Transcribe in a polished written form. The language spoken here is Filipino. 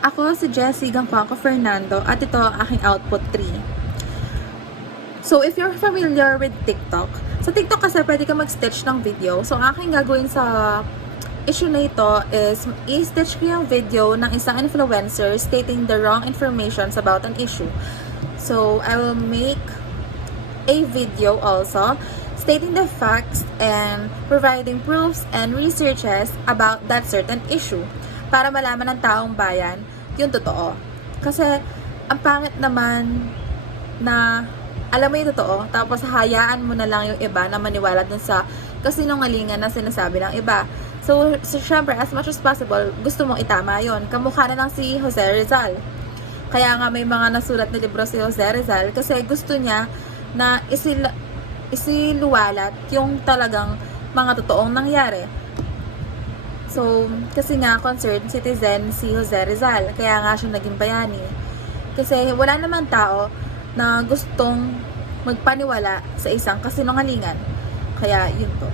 Ako si Jessie Gangcuanco Fernando at ito ang aking output 3. So, if you're familiar with TikTok, sa TikTok kasi pwede ka mag-stitch ng video. So, ang aking gagawin sa issue na ito is i-stitch ko yung video ng isang influencer stating the wrong information about an issue. So, I will make a video also stating the facts and providing proofs and researches about that certain issue para malaman ng taong bayan yung totoo. Kasi, ang pangit naman na alam mo yung totoo, tapos hayaan mo na lang yung iba na maniwala dun sa kasinungalingan na sinasabi ng iba. So syempre, as much as possible, gusto mong itama yon. Kamukha na lang si Jose Rizal. Kaya nga may mga nasulat na libro si Jose Rizal kasi gusto niya na isiluwalat yung talagang mga totoong nangyari. So, kasi nga concerned citizen si Jose Rizal, kaya nga siya naging bayani. Kasi wala naman tao na gustong magpaniwala sa isang kasinungalingan. Kaya yun po.